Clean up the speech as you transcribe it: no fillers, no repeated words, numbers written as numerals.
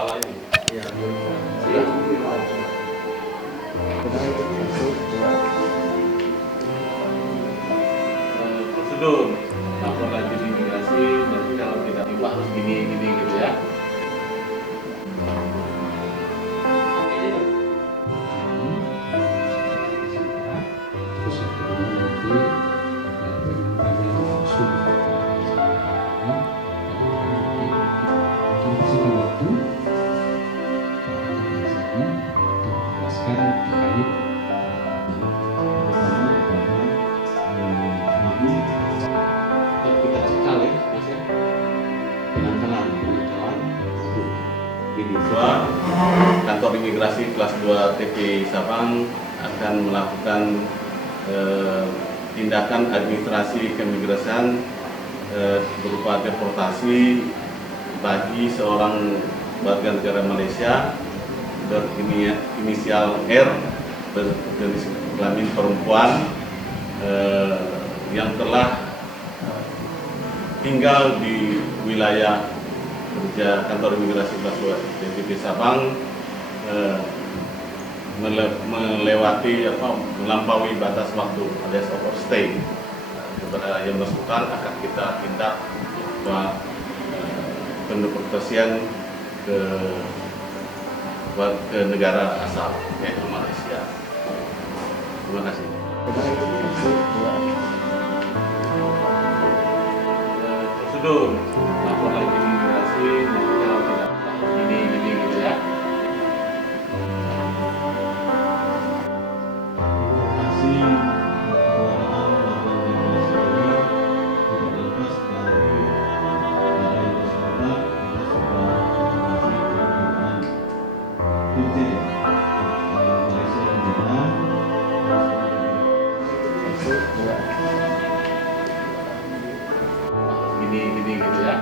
kepala ini. Iya. Iya. Prosedur lapor lagi di imigrasi, nanti kalau tidak terima harus gini gitu ya. Terus yang kedua nanti pengantarnya langsung kasih waktu untuk menjelaskan terkait Kita cekal ya, Mas ya. Penangkalan. Ini dua, kantor imigrasi kelas 2 TP Sabang akan melakukan tindakan administrasi keimigrasian berupa deportasi bagi seorang warga negara Malaysia berinisial R, berjenis kelamin perempuan, yang telah tinggal di wilayah kerja kantor imigrasi kelas 2 TP Sabang, melampaui batas waktu alias overstay. Kepada yang bersangkutan akan kita tindak pendeportasian ke negara asal, yaitu Malaysia. Terima kasih. Prosedur lapor lagi di imigrasi, nanti kalau tidak gini gitu ya. Gini gitu ya.